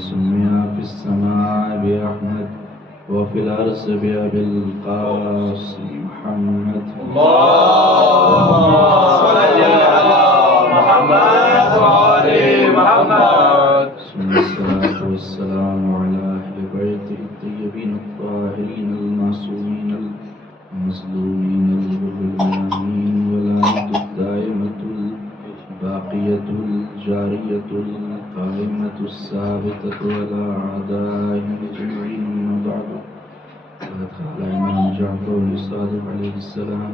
سمي في السماء بأحمد وفي الأرض بأبي القاسم محمد. اللهم صل على محمد وآل محمد. ثم الصلاة والسلام على أهل بيته الطيبين الطاهرين المعصومين المظلومين الميامين والآية الدائمة الباقية الجارية القائمة الثابتة على أعدائهم أجمعين. أما بعد فقد قال الإمام جعفر الصادق عليه السلام: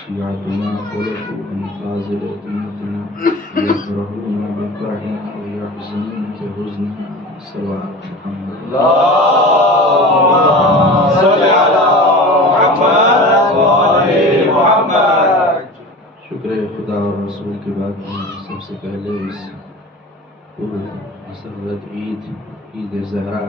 شيعتنا خلقوا من فاضل أئمتنا يفرحون بفرحنا ويحزنون بحزننا صلوات محمد. اللهم صل على محمد وآل محمد. شکر خدا اور رسول کی بات میں سب سے پہلے اس مسرت عید زہرا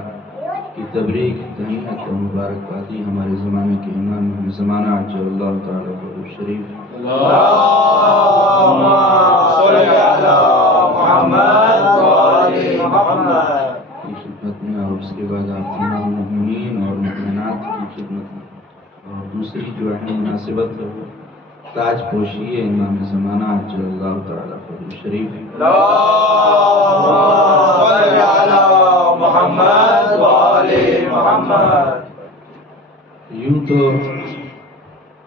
کی تبریک تہنیت اور مبارکبادی ہمارے زمانے کے امام زمانہ عجل اللہ تعالیٰ فروغ شریف اللهم صل على محمد وآل محمد کی خدمت میں، اور اس کے بعد آپ تمام مومنین اور مومنات کی خدمت میں، اور دوسری جو اہم مناسبت ہے وہ تاج پوشی امام زمانہ عجل اللہ تعالیٰ فروغ شریف. اللهم صل على محمد وآل محمد. یوں تو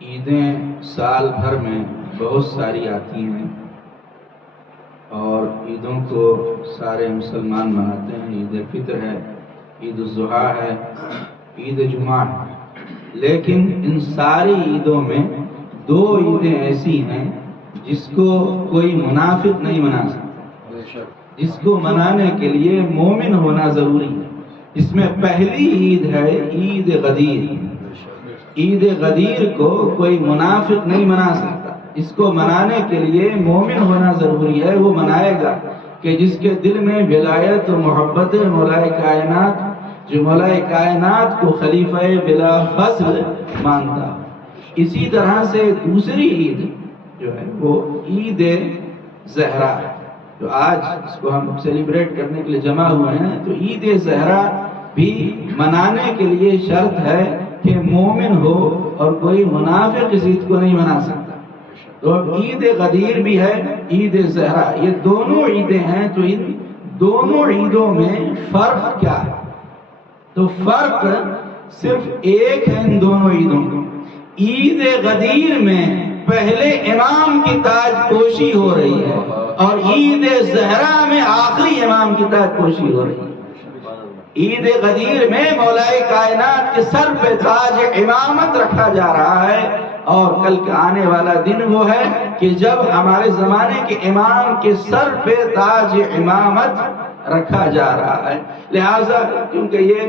عیدیں سال بھر میں بہت ساری آتی ہیں اور عیدوں کو سارے مسلمان مناتے ہیں. عید فطر ہے، عید الاضحیٰ ہے، عید جمعہ ہے، لیکن ان ساری عیدوں میں دو عیدیں ایسی ہیں جس کو کوئی منافق نہیں منا سکتا، جس کو منانے کے لیے مومن ہونا ضروری ہے. اس میں پہلی عید ہے عید غدیر. عید غدیر کو کوئی منافق نہیں منا سکتا. اس کو منانے کے لیے مومن ہونا ضروری ہے. وہ منائے گا کہ جس کے دل میں ولایت و محبت مولا کائنات، جو مولا کائنات کو خلیفہ بلا فصل مانتا. اسی طرح سے دوسری عید جو ہے وہ عید زہرا ہے، جو آج اس کو ہم سیلیبریٹ کرنے کے لیے جمع ہوئے ہیں. تو عید زہرا بھی منانے کے لیے شرط ہے کہ مومن ہو، اور کوئی منافق اس عید کو نہیں منا سکتا. تو اب عید غدیر بھی ہے، عید زہرا، یہ دونوں عیدیں ہیں. تو ان دونوں عیدوں میں فرق کیا ہے؟ تو فرق صرف ایک ہے ان دونوں عیدوں میں. عید غدیر میں پہلے امام کی تاج پوشی ہو رہی ہے، اور عید زہرا میں آخری امام کی تاج پوشی ہو رہی ہے. عید غدیر میں مولا کائنات کے سر پہ تاج امامت رکھا جا رہا ہے، اور کل کا آنے والا دن وہ ہے کہ جب ہمارے زمانے کے امام کے سر پہ تاج امامت رکھا جا رہا ہے. لہذا کیونکہ یہ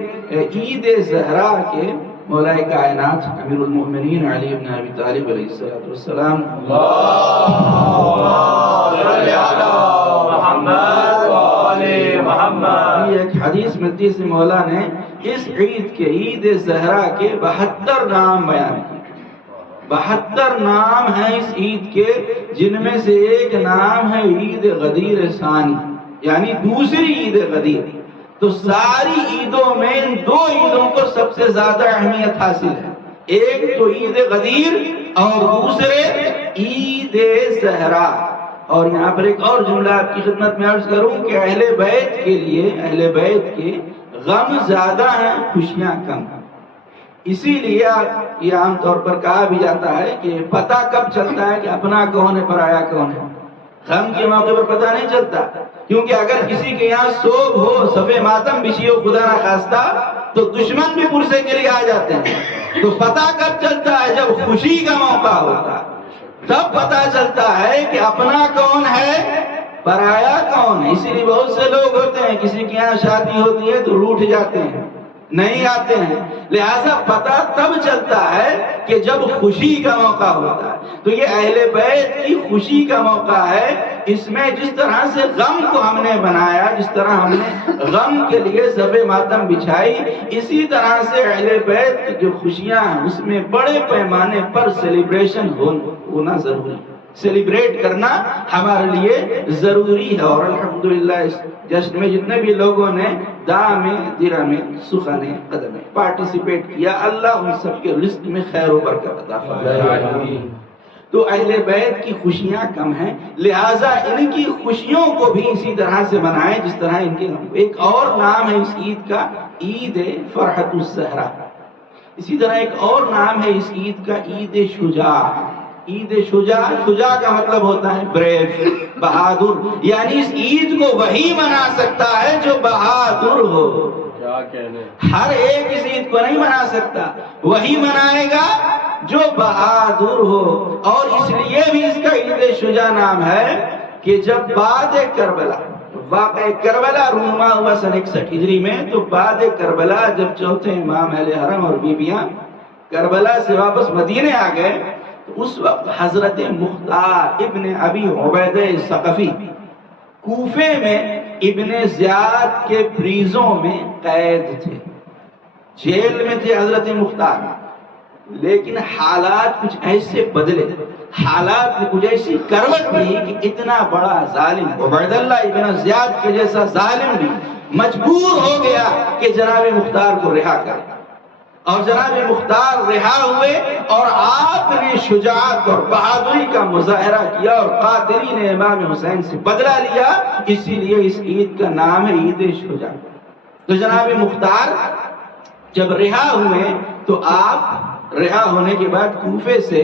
عید زہرا کے مولا کائنات امیر المؤمنین علی بن ابی طالب علیہ السلام ایک حدیث میں تیسرے مولا نے اس عید کے عید زہرا کے 72 نام بیان کیے. 72 نام ہیں اس عید کے، جن میں سے ایک نام ہے عید غدیر ثانی، یعنی دوسری عید غدیر. تو ساری عیدوں میں ان دو عیدوں کو سب سے زیادہ اہمیت حاصل ہے. ایک تو عید غدیر اور دوسرے عید زہرا. اور یہاں پر ایک اور جملہ آپ کی خدمت میں عرض کروں کہ اہل بیت کے لیے، اہل بیت کے غم زیادہ ہیں، خوشیاں کم. اسی لیے یہ عام طور پر کہا بھی جاتا ہے کہ پتہ کب چلتا ہے کہ اپنا کون ہے پرایا کون ہے. غم کے موقع پر پتہ نہیں چلتا، کیونکہ اگر کسی کے یہاں سوگ ہو، صفے ماتم بچھی ہو خدا نہ خواستہ، تو دشمن بھی پرسے کے لیے آ جاتے ہیں. تو پتہ کب چلتا ہے؟ جب خوشی کا موقع ہوتا ہے، تب پتہ چلتا ہے کہ اپنا کون ہے پرایا کون ہے. اسی لیے بہت سے لوگ ہوتے ہیں کسی کے یہاں شادی ہوتی ہے تو روٹھ جاتے ہیں، نہیں آتے ہیں. لہذا پتہ تب چلتا ہے کہ جب خوشی کا موقع ہوتا ہے. تو یہ اہل بیت کی خوشی کا موقع ہے. اس میں جس طرح سے غم کو ہم نے بنایا، جس طرح ہم نے غم کے لیے صف ماتم بچھائی، اسی طرح سے اہل بیت کی جو خوشیاں ہیں اس میں بڑے پیمانے پر سیلیبریشن ہونا ضروری ہے. سیلیبریٹ کرنا ہمارے لیے ضروری ہے. اور الحمدللہ اس جشن میں جتنے بھی لوگوں نے دامے درہمے سخنے قدمے پارٹیسپیٹ کیا، اللہ ان سب کے رزق میں خیر و برکت عطا فرمائے۔ تو اہل بیت کی خوشیاں کم ہیں، لہٰذا ان کی خوشیوں کو بھی اسی طرح سے منائیں جس طرح ان کے۔ ایک اور نام ہے اس عید کا، عید فرحت الزہرا۔ اسی طرح ایک اور نام ہے اس عید کا، عید شجاع۔ عید شجاع، شجاع کا مطلب ہوتا ہے بریو، بہادر، یعنی اس عید کو وہی منا سکتا ہے جو بہادر ہو۔ کیا کہنے، ہر ایک اس عید کو نہیں منا سکتا، وہی منائے گا جو بہادر ہو۔ اور اس لیے بھی اس کا عید شجاع نام ہے کہ جب بعد کربلا، واقع کربلا رونما ہوا سن 61 ہجری میں، تو بعد کربلا جب چوتھے امام اہل حرم اور بیبیاں کربلا سے واپس مدینے آ گئے، تو اس وقت حضرت مختار ابن ابی عبیدہ ثقفی کوفے میں ابن زیاد کے پریزوں میں قید تھے، جیل میں تھے حضرت مختار، لیکن حالات کچھ ایسے بدلے، حالات میں کچھ ایسی کروٹ لی کہ اتنا بڑا ظالم عبید اللہ ابن زیاد کے جیسا ظالم بھی مجبور ہو گیا کہ جناب مختار کو رہا کرے، اور جناب مختار رہا ہوئے اور آپ نے شجاعت اور بہادری کا مظاہرہ کیا اور قاتلین امام حسین سے بدلہ لیا۔ اسی لیے اس عید کا نام ہے عید شجاع۔ تو جناب مختار جب رہا ہوئے تو آپ رہا ہونے کے بعد کوفے سے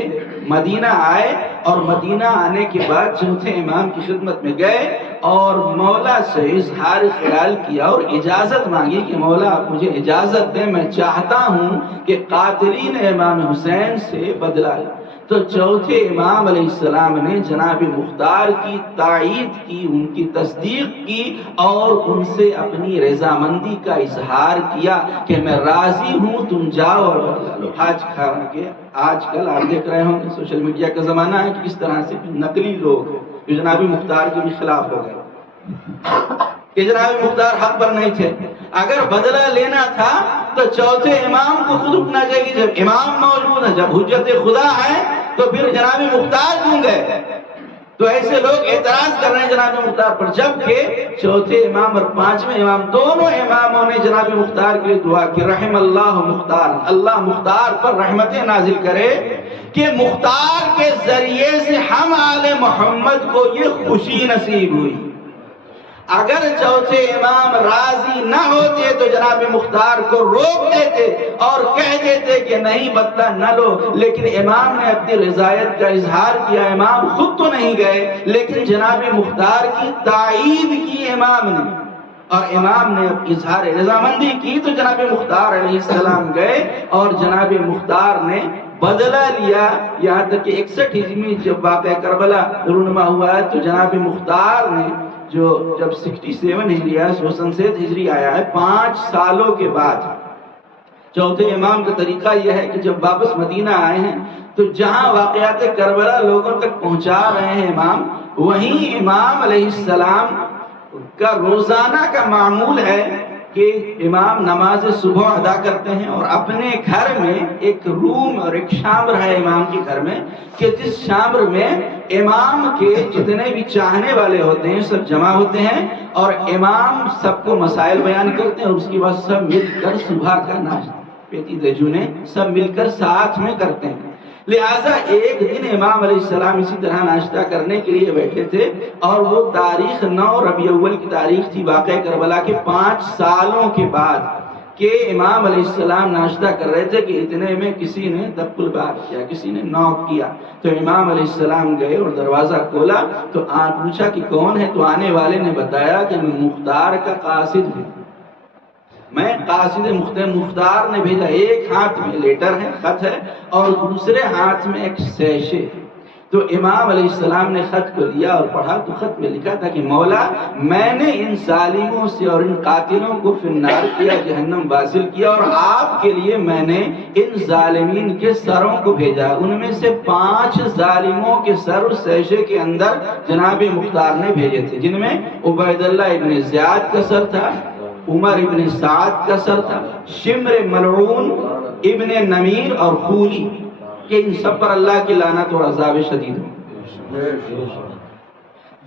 مدینہ آئے، اور مدینہ آنے کے بعد چوتھے امام کی خدمت میں گئے اور مولا سے اظہار خیال کیا اور اجازت مانگی کہ مولا آپ مجھے اجازت دیں، میں چاہتا ہوں کہ قاتلین امام حسین سے بدلہ لیں۔ تو چوتھے امام علیہ السلام نے جناب مختار کی تائید کی، ان کی تصدیق کی اور ان سے اپنی رضامندی کا اظہار کیا کہ میں راضی ہوں، تم جاؤ اور بدلہ لو۔ آج کل آپ دیکھ رہے ہوں کہ سوشل میڈیا کا زمانہ ہے کہ کس طرح سے نقلی لوگ جو جناب مختار کے بھی خلاف ہو گئے کہ جناب مختار حق پر نہیں تھے۔ اگر بدلہ لینا تھا تو چوتھے امام کو خود اٹھنا چاہیے، جب امام موجود ہے، جب حجت خدا ہے تو پھر جناب مختار کیوں گئے؟ تو ایسے لوگ اعتراض کر رہے ہیں جناب مختار پر، جبکہ چوتھے امام اور پانچویں امام دونوں اماموں نے جناب مختار کے لیے دعا کی، رحم اللہ مختار، اللہ مختار پر رحمتیں نازل کرے کہ مختار کے ذریعے سے ہم آل محمد کو یہ خوشی نصیب ہوئی۔ اگر چوتھے امام راضی نہ ہوتے تو جناب مختار کو روک دیتے اور کہہ دیتے کہ نہیں بدلہ نہ لو، لیکن امام نے اپنی رضایت کا اظہار کیا۔ امام خود تو نہیں گئے لیکن جناب مختار کی تائید کی امام نے، اور امام نے اظہار رضامندی کی تو جناب مختار علیہ السلام گئے اور جناب مختار نے بدلہ لیا۔ یہاں تک کہ 61 ہجری میں جب واقعہ کربلا رونما ہوا تو جناب مختار نے جب 67 ہجری آیا، 67 ہجری آیا ہے، 5 سالوں کے بعد چوتھے امام کا طریقہ یہ ہے کہ جب واپس مدینہ آئے ہیں تو جہاں واقعات کربلا لوگوں تک پہنچا رہے ہیں امام، وہیں امام علیہ السلام کا روزانہ کا معمول ہے کہ امام نماز صبح ادا کرتے ہیں اور اپنے گھر میں ایک روم اور ایک شامر ہے امام کے گھر میں، کہ جس شامر میں امام کے جتنے بھی چاہنے والے ہوتے ہیں سب جمع ہوتے ہیں اور امام سب کو مسائل بیان کرتے ہیں، اور اس کے بعد سب مل کر صبح کا ناشتہ پیتی دجونے سب مل کر ساتھ میں کرتے ہیں۔ لہٰذا ایک دن امام علیہ السلام اسی طرح ناشتہ کرنے کے لیے بیٹھے تھے، اور وہ تاریخ 9 ربیع اول کی تاریخ تھی، واقعہ کربلا کے 5 سالوں کے بعد کہ امام علیہ السلام ناشتہ کر رہے تھے کہ اتنے میں کسی نے دق الباب کیا، کسی نے نوک کیا۔ تو امام علیہ السلام گئے اور دروازہ کھولا تو پوچھا کہ کون ہے؟ تو آنے والے نے بتایا کہ میں مختار کا قاصد ہوں، میں قاصد مختار نے بھیجا۔ ایک ہاتھ میں لیٹر ہے، خط ہے، اور دوسرے ہاتھ میں ایک سیشے۔ تو امام علیہ السلام نے خط کو لیا اور پڑھا تو خط میں لکھا تھا کہ مولا میں نے ان ظالموں سے اور ان قاتلوں کو فی النار کیا، جہنم واصل کیا، اور آپ کے لیے میں نے ان ظالمین کے سروں کو بھیجا۔ ان میں سے 5 ظالموں کے سر سیشے کے اندر جناب مختار نے بھیجے تھے، جن میں عبید اللہ ابن زیاد کا سر تھا، عمر ابن سعد کا سر تھا، شمر ملعون ابن نمیر اور خولی، کہ ان سب پر اللہ کی لعنت اور عذاب شدید ہو۔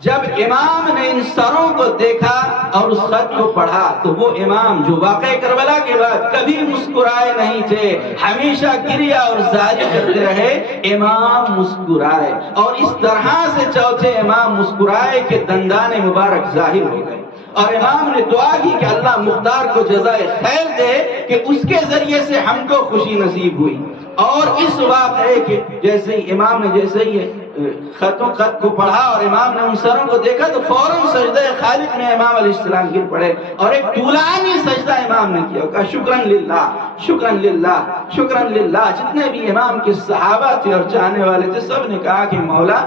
جب امام نے ان سروں کو دیکھا اور اس خط کو پڑھا تو وہ امام جو واقعہ کربلا کے بعد کبھی مسکرائے نہیں تھے، ہمیشہ گریہ اور زاری کرتے رہے، امام مسکرائے اور اس طرح سے چوتھے امام مسکرائے کہ دندان مبارک ظاہر ہو گئے، اور امام نے دعا کی کہ اللہ مختار کو جزائے خیر دے کہ اس کے ذریعے سے ہم کو خوشی نصیب ہوئی۔ اور اس واقعے کے جیسے ہی امام نے جیسے ہی خط کو پڑھا اور امام نے ان سروں کو دیکھا تو فوراً سجدہ خالق میں امام علیہ السلام گر پڑے اور ایک طولانی سجدہ امام نے کیا، کہا شکراً للہ شکراً للہ شکراً للہ۔ جتنے بھی امام کے صحابہ تھے اور چاہنے والے تھے سب نے کہا کہ مولا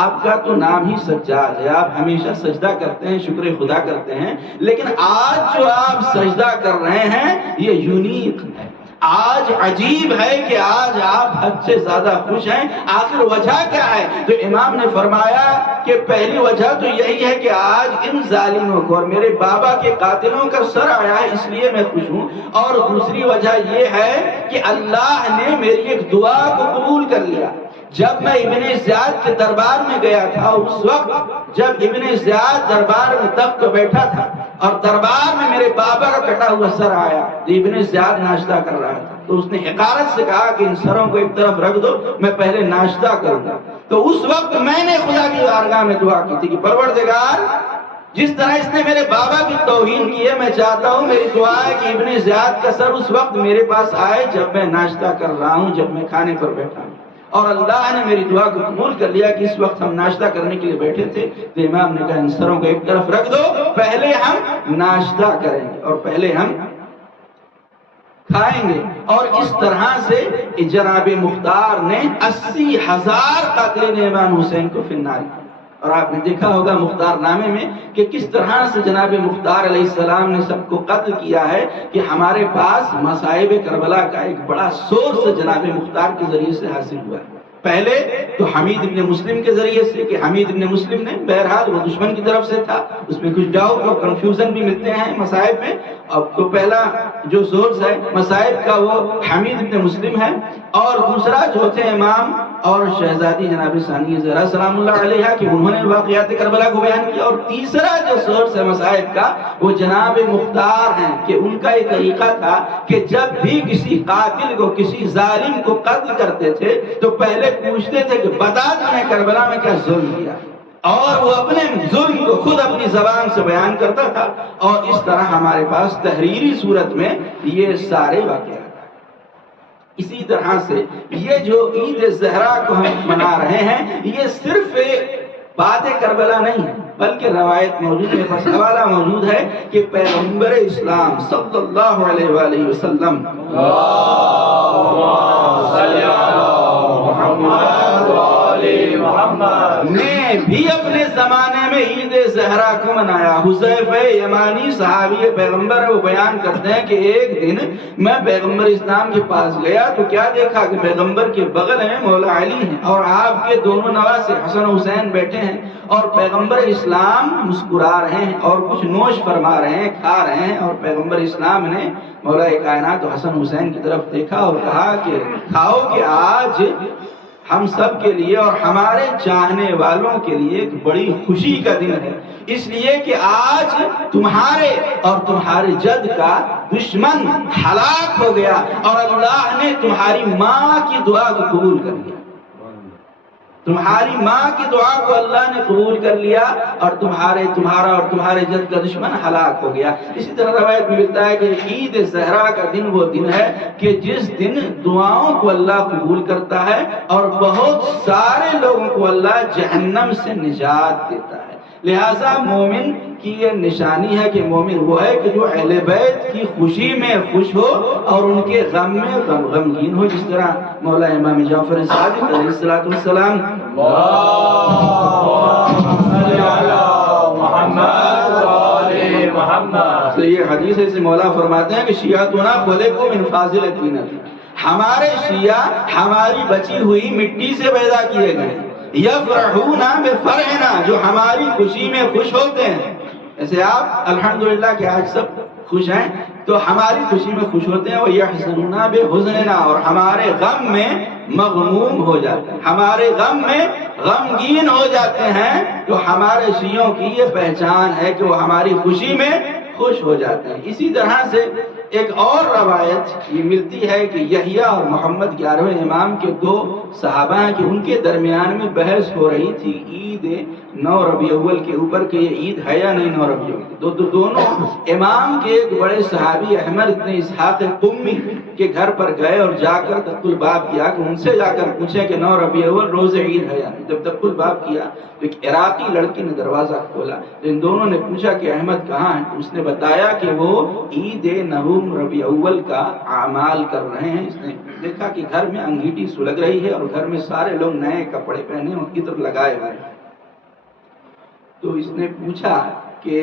آپ کا تو نام ہی سجاد ہے، آپ ہمیشہ سجدہ کرتے ہیں، شکر خدا کرتے ہیں، لیکن آج جو آپ سجدہ کر رہے ہیں یہ یونیک ہے، آج عجیب ہے کہ آج آپ حد سے زیادہ خوش ہیں، آخر وجہ کیا ہے؟ تو امام نے فرمایا کہ پہلی وجہ تو یہی ہے کہ آج ان ظالموں کو اور میرے بابا کے قاتلوں کا سر آیا ہے اس لیے میں خوش ہوں، اور دوسری وجہ یہ ہے کہ اللہ نے میری ایک دعا کو قبول کر لیا۔ جب میں ابن زیاد کے دربار میں گیا تھا اس وقت جب ابن زیاد دربار میں تخت پہ بیٹھا تھا اور دربار میں میرے بابا کا کٹا ہوا سر آیا، تو ابن زیاد ناشتہ کر رہا تھا تو اس نے حقارت سے کہا کہ ان سروں کو ایک طرف رکھ دو، میں پہلے ناشتہ کروں گا۔ تو اس وقت میں نے خدا کی بارگاہ میں دعا کی تھی کہ پروردگار جس طرح اس نے میرے بابا کی توہین کی ہے، میں چاہتا ہوں میری دعا ہے کہ ابن زیاد کا سر اس وقت میرے پاس آئے جب میں ناشتہ کر رہا ہوں، جب میں کھانے پر بیٹھا ہوں۔ اور اللہ نے میری دعا کو قبول کر لیا کہ اس وقت ہم ناشتہ کرنے کے لیے بیٹھے تھے تو امام نے کہا ان سروں کو ایک طرف رکھ دو، پہلے ہم ناشتہ کریں گے اور پہلے ہم کھائیں گے۔ اور اس طرح سے جناب مختار نے 80,000 قاتلین امام حسین کو فی النار کیا۔ اور آپ نے دیکھا ہوگا مختار نامے میں کہ کس طرح سے جناب مختار علیہ السلام نے سب کو قتل کیا ہے، کہ ہمارے پاس مصائب کربلا کا ایک بڑا سورس جناب مختار کے ذریعے سے حاصل ہوا ہے۔ پہلے تو حمید ابن مسلم کے ذریعے سے کہ حمید ابن مسلم نے بہرحال وہ دشمن کی طرف سے تھا، اس میں کچھ ڈاؤٹ اور کنفیوژن بھی ملتے ہیں مصائب میں۔ اب تو پہلا جو سورس ہے مصائب کا وہ حمید ابن مسلم ہے، اور دوسرا چوتھے امام اور شہزادی جناب ثانیہ زہرا سلام اللہ علیہا کہ انہوں نے واقعات کربلا کو بیان کیا، اور تیسرا جو سورس ہے مصائب کا وہ جناب مختار ہیں کہ ان کا یہ طریقہ تھا کہ جب بھی کسی قاتل کو کسی ظالم کو قتل کرتے تھے تو پہلے پوچھتے تھے کہ بتا تم نے کربلا میں کیا ظلم کیا، اور وہ اپنے ظلم کو خود اپنی زبان سے بیان کرتا تھا۔ اور اس طرح ہمارے پاس تحریری صورت میں یہ سارے واقعات۔ اسی طرح سے یہ جو عید زہرا کو ہم منا رہے ہیں یہ صرف بات کربلا نہیں ہے بلکہ روایت موجود ہے، بس حوالہ موجود ہے کہ پیغمبر اسلام صلی اللہ علیہ وآلہ وسلم نے بھی اپنے زمانے میں عید زہرا کو منایا۔ حذیفہ یمانی صحابی پیغمبر وہ بیان کرتے ہیں کہ ایک دن میں پیغمبر اسلام کے پاس گیا تو کیا دیکھا کہ پیغمبر کے بغل میں مولا علی ہیں اور آپ کے دونوں نواسے حسن و حسین بیٹھے ہیں، اور پیغمبر اسلام مسکرا رہے ہیں اور کچھ نوش فرما رہے ہیں، کھا رہے ہیں، اور پیغمبر اسلام نے مولا کائنات حسن حسین کی طرف دیکھا اور کہا کہ کھاؤ کہ آج ہم سب کے لیے اور ہمارے چاہنے والوں کے لیے ایک بڑی خوشی کا دن ہے، اس لیے کہ آج تمہارے اور تمہارے جد کا دشمن ہلاک ہو گیا اور اللہ نے تمہاری ماں کی دعا کو قبول کر لیا، تمہاری ماں کی دعا کو اللہ نے قبول کر لیا اور تمہارا اور تمہارے جد کا دشمن ہلاک ہو گیا۔ اسی طرح روایت میں ملتا ہے کہ عید زہرا کا دن وہ دن ہے کہ جس دن دعاؤں کو اللہ قبول کرتا ہے اور بہت سارے لوگوں کو اللہ جہنم سے نجات دیتا ہے۔ لہٰذا مومن کی یہ نشانی ہے کہ مومن وہ ہے کہ جو اہل بیت کی خوشی میں خوش ہو اور ان کے غم میں غمگین ہو، جس طرح مولا امام جعفر صادق علیہ السلام تو یہ حدیث سے مولا فرماتے ہیں کہ شیعتنا خلقوا من فاضل طینۃ، ہمارے شیعہ ہماری بچی ہوئی مٹی سے پیدا کیے گئے، یفرحون بفرحنا، جو ہماری خوشی میں خوش ہوتے ہیں۔ ایسے آپ الحمدللہ کہ آج سب خوش ہیں تو ہماری خوشی میں خوش ہوتے ہیں، وَيَحْزَنُونَ بِحُزْنِنَا، اور ہمارے غم میں مغموم ہو جاتے ہیں، ہمارے غم میں غمگین ہو جاتے ہیں۔ تو ہمارے شیعوں کی یہ پہچان ہے کہ وہ ہماری خوشی میں خوش ہو جاتے ہیں۔ اسی طرح سے ایک اور روایت یہ ملتی ہے کہ یحییٰ اور محمد 11ویں امام کے دو صحابہ ہیں کہ ان کے درمیان میں بحث ہو رہی تھی عید 9 ربیع الاول کے اوپر کہ یہ عید ہے یا نہیں 9 ربیع الاول۔ دونوں امام کے ایک بڑے صحابی احمد بن اسحاق قمی کے گھر پر گئے اور جا کر تدق الباب کیا کہ ان سے جا کر پوچھیں کہ 9 ربیع الاول روز عید ہے یا نہیں۔ جب تدق الباب کیا تو ایک عراقی لڑکی نے دروازہ کھولا، ان دونوں نے پوچھا کہ احمد کہاں ہے؟ اس نے بتایا کہ وہ عید 9 ربیع الاول کا اعمال کر رہے ہیں۔ اس نے دیکھا کہ گھر میں انگیٹھی سلگ رہی ہے اور گھر میں سارے لوگ نئے کپڑے پہنے اور عطر لگائے ہوئے ہیں۔ تو اس نے پوچھا کہ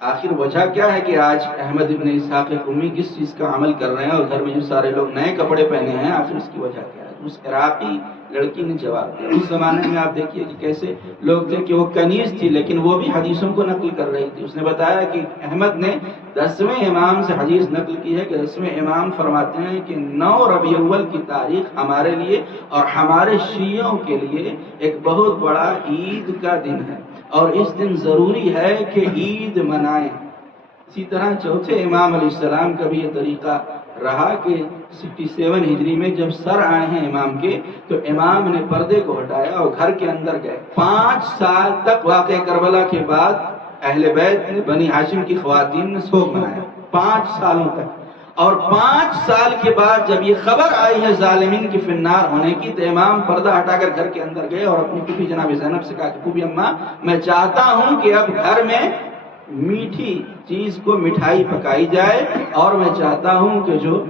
آخر وجہ کیا ہے کہ آج احمد ابن اسحاق قمی کس چیز کا عمل کر رہے ہیں اور گھر میں جو سارے لوگ نئے کپڑے پہنے ہیں، آخر اس کی وجہ کیا ہے؟ اس عراقی لڑکی نے جواب دیا۔ اس زمانے میں آپ دیکھیے کہ کیسے لوگ تھے کہ وہ کنیز تھی لیکن وہ بھی حدیثوں کو نقل کر رہی تھی۔ اس نے بتایا کہ احمد نے 10ویں امام سے حدیث نقل کی ہے کہ 10ویں امام فرماتے ہیں کہ 9 ربیع الاول کی تاریخ ہمارے لیے اور ہمارے شیعوں کے لیے ایک بہت بڑا عید کا دن ہے اور اس دن ضروری ہے کہ عید منائیں۔ اسی طرح چوتھے امام علیہ السلام کا بھی یہ طریقہ رہا کہ 67 ہجری میں جب سر آئے ہیں امام کے تو امام نے پردے کو ہٹایا اور گھر کے اندر گئے۔ 5 سال تک واقعہ کربلا کے بعد اہل بیت نے بنی ہاشم کی خواتین نے سوگ منایا، 5 سالوں تک۔ اور 5 سال کے بعد جب یہ خبر آئی ہے ظالمین کی فنار ہونے کی تو امام پردہ ہٹا کر گھر کے اندر گئے اور اپنی پھوپھی جناب زینب سے کہا کہ پھوپھی اماں میں چاہتا ہوں کہ اب گھر میں میٹھی چیز کو مٹھائی پکائی جائے اور میں چاہتا ہوں کہ جو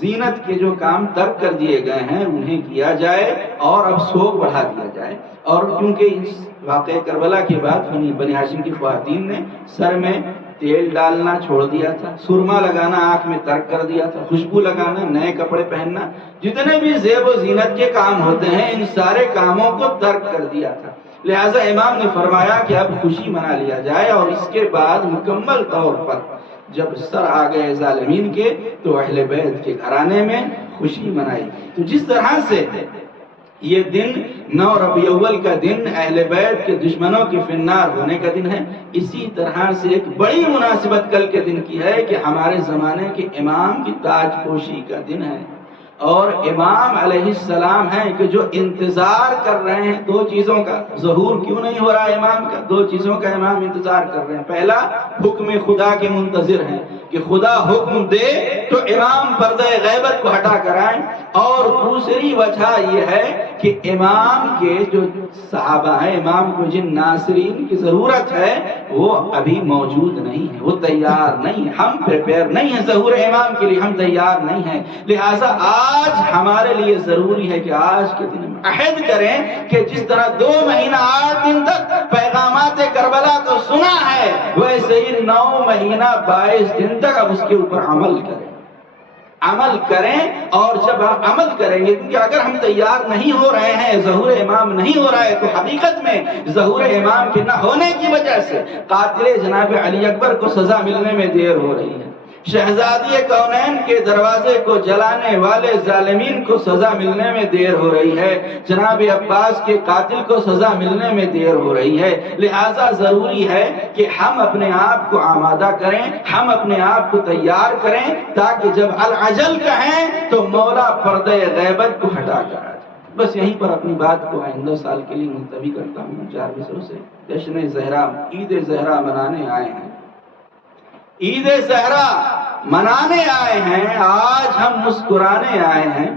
زینت کے جو کام ترک کر دیے گئے ہیں انہیں کیا جائے اور اب سوگ بڑھا دیا جائے۔ اور کیونکہ اس واقعہ کربلا کے بعد بنی ہاشم کی خواتین نے سر میں تیل ڈالنا چھوڑ دیا تھا، سرما لگانا آنکھ میں ترک کر دیا تھا، خوشبو لگانا، نئے کپڑے پہننا، جتنے بھی زیب و زینت کے کام ہوتے ہیں ان سارے کاموں کو ترک کر دیا تھا۔ لہٰذا امام نے فرمایا کہ اب خوشی منا لیا جائے اور اس کے بعد مکمل طور پر جب سر آ گئے ظالمین کے تو اہل بیت کے گھرانے میں خوشی منائی۔ تو جس طرح سے یہ دن 9 ربیع الاول کا دن اہل بیت کے دشمنوں کی فنار ہونے کا دن ہے، اسی طرح سے ایک بڑی مناسبت کل کے دن کی ہے کہ ہمارے زمانے کے امام کی تاج پوشی کا دن ہے۔ اور امام علیہ السلام ہیں کہ جو انتظار کر رہے ہیں 2 چیزوں کا۔ ظہور کیوں نہیں ہو رہا امام کا؟ 2 چیزوں کا امام انتظار کر رہے ہیں۔ پہلا، حکم خدا کے منتظر ہیں کہ خدا حکم دے تو امام پردہ غیبت کو ہٹا کر آئیں۔ اور دوسری وجہ یہ ہے کہ امام کے جو صحابہ ہیں، امام کو جن ناصرین کی ضرورت ہے وہ ابھی موجود نہیں ہے، وہ تیار نہیں ہے، ہم پریپیئر نہیں ہیں ظہور امام کے لیے، ہم تیار نہیں ہیں۔ لہٰذا آج ہمارے لیے ضروری ہے کہ آج کے دن عہد کریں کہ جس طرح 2 مہینہ 8 دن تک پیغامات کربلا کو سنا ہے ویسے ہی 9 مہینہ 22 دن تک اب اس کے اوپر عمل کریں۔ اور جب آپ عمل کریں گے، کیونکہ اگر ہم تیار نہیں ہو رہے ہیں، ظہور امام نہیں ہو رہا ہے، تو حقیقت میں ظہور امام کے نہ ہونے کی وجہ سے قاتل جناب علی اکبر کو سزا ملنے میں دیر ہو رہی ہے، شہزادی کونین کے دروازے کو جلانے والے ظالمین کو سزا ملنے میں دیر ہو رہی ہے، جناب عباس کے قاتل کو سزا ملنے میں دیر ہو رہی ہے۔ لہٰذا ضروری ہے کہ ہم اپنے آپ کو آمادہ کریں، ہم اپنے آپ کو تیار کریں تاکہ جب العجل کہیں تو مولا پردہ غیبت کو ہٹا کر آ جائے۔ بس یہیں پر اپنی بات کو آئندہ سال کے لیے ملتوی کرتا ہوں۔ 4 مصروں سے جشن زہرا، عید زہرا منانے آئے ہیں، عید زہرا منانے آئے ہیں، آج ہم مسکرانے آئے ہیں۔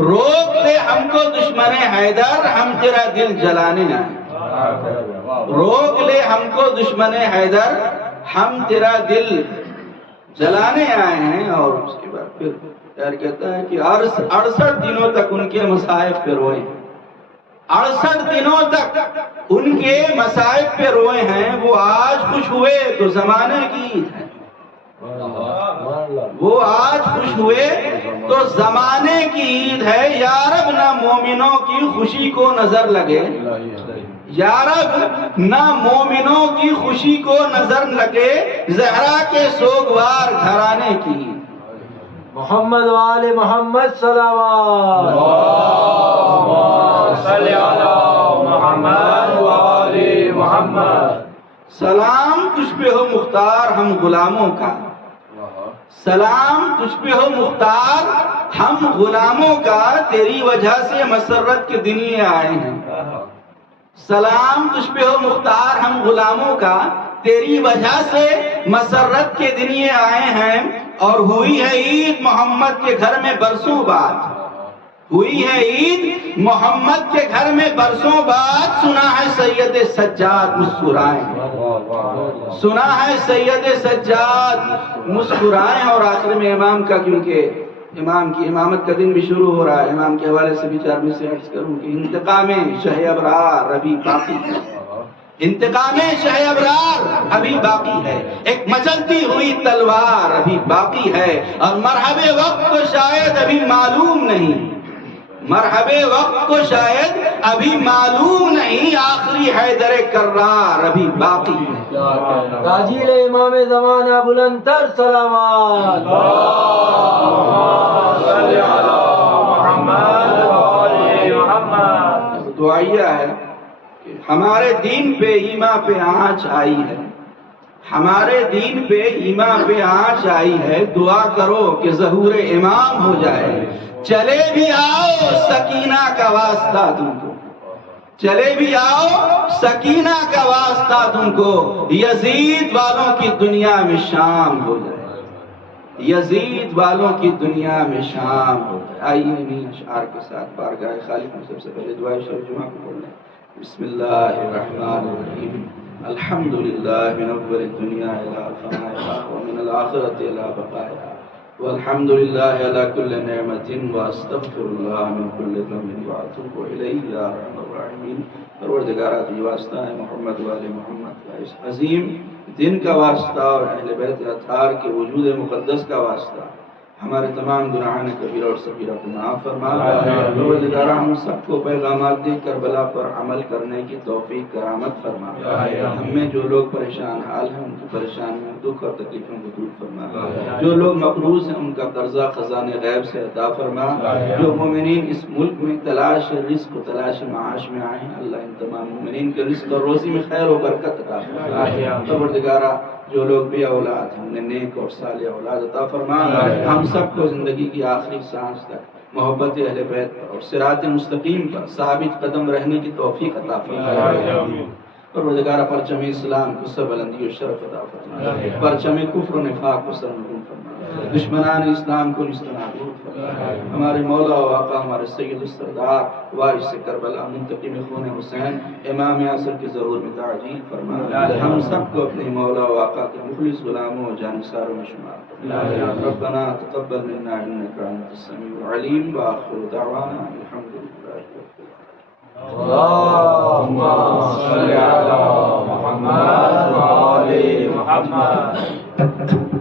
روک لے ہم کو دشمن حیدر، ہم تیرا دل جلانے آئے ہیں۔ روک لے ہم کو دشمن حیدر، ہم تیرا دل جلانے آئے ہیں۔ اور اس کے بعد پھر یار کہتا ہے کہ 68 دنوں تک ان کے مصائب پہ روئے ہیں، 68 دنوں تک ان کے مصائب پہ روئے ہیں۔ وہ آج خوش ہوئے تو زمانے کی عید ہے، وہ آج خوش ہوئے تو زمانے کی عید ہے۔ یا رب نہ مومنوں کی خوشی کو نظر لگے، یا رب نہ مومنوں کی خوشی کو نظر لگے زہرا کے سوگوار گھرانے کی. محمد وآل محمد صلوات. صلی علی محمد وآل محمد. سلام تجھ پہ ہو مختار ہم غلاموں کا. سلام تجھ پہ ہو مختار ہم غلاموں کا، تیری وجہ سے مسرت کے دن یہ آئے ہیں. سلام تجھ پہ ہو مختار ہم غلاموں کا، تیری وجہ سے مسرت کے دن یہ آئے ہیں. اور ہوئی ہے عید محمد کے گھر میں برسوں بعد. ہوئی ہے عید محمد کے گھر میں برسوں بعد. سنا ہے سید سجاد مسکرائیں. سنا ہے سید سجاد مسکرائیں. اور آخر میں امام کا، کیونکہ امام کی امامت کا دن بھی شروع ہو رہا ہے، امام کے حوالے سے بھی 4 سے عرض کروں کہ انتقام شہ ابرار ابھی باقی ہے. انتقام شہ ابرار ابھی باقی ہے. ایک مچلتی ہوئی تلوار ابھی باقی ہے. اور مرحب وقت کو شاید ابھی معلوم نہیں. مرحب وقت کو شاید ابھی معلوم نہیں. آخری حیدر کرار ابھی باقی ہے. تاجیل امام زمانہ بلندتر صلوات. صلی علی محمد وآل محمد. دعائیہ ہے کہ ہمارے دین پہ ایمان پہ آنچ آئی ہے. ہمارے دین پہ ایمان پہ آنچ آئی ہے. دعا کرو کہ ظہور امام ہو جائے. چلے بھی آؤ سکینہ کا واسطہ تم کو. چلے بھی آؤ سکینہ کا واسطہ تم کو. یزید والوں کی دنیا میں شام ہو جائے. یزید والوں کی دنیا میں شام ہو جائے. آئیے انہیں اشعار کے ساتھ بارگاہ خالق میں سب سے پہلے دعائے شرف جمعہ کو پڑھ لیں. بسم اللہ الرحمن الرحیم. الحمد للہ من اول الدنیا الى فنائها ومن الآخرة الى بقائها والحمد للہ علی کل نعمت واستغفر اللہ من کل ذنب واتوب الیہ یا ارحم الراحمین. پروردگارہ تجھ واسطہ ہے محمد وآل محمد کا اس عظیم دن کا واسطہ اور اہل بیت اطہار کے وجود مقدس کا واسطہ. ہمارے تمام گناہان کبیرہ اور صغیرہ کو معاف فرما. پروردگارہ ہم سب کو پیغامات دے کربلا پر عمل کرنے کی توفیق کرامت فرما. ہم میں جو لوگ پریشان حال ہیں ان کی پریشانیوں دکھ اور تکلیفوں کو دور فرما. جو لوگ مقروض ہیں ان کا قرضہ خزانہ غیب سے عطا فرما. جو مومنین اس ملک میں تلاش رزق و تلاش معاش میں آئے ہیں اللہ ان تمام مومنین کے رزق اور روزی میں خیر و برکت عطا فرما. پروردگارہ جو لوگ بھی اولاد ہیں انہیں نیک اور صالح اولاد عطا فرما. ہم سب کو زندگی کی آخری سانس تک محبت اہل بیت پر اور صراط مستقیم پر ثابت قدم رہنے کی توفیق عطا فرما. پروردگارہ پرچم اسلام کو سر بلندی و شرف عطا فرما. پرچم کفر و نفاق کو سر نگون فرما. دشمنان اسلام کو نستنابود فرما. ہمارے مولا و آقا ہمارے سید السردار وارث کربلا منتقم خون حسین امام عصر کے ظہور میں تعجیل فرما. ہم سب کو اپنے مولا و آقا کے مخلص غلاموں و جانثاروں میں شمار فرما. ربنا تقبل منا انک انت السمیع العلیم. وآخر دعوانا الحمد للہ رب العالمین. اللهم صل على محمد وآل محمد.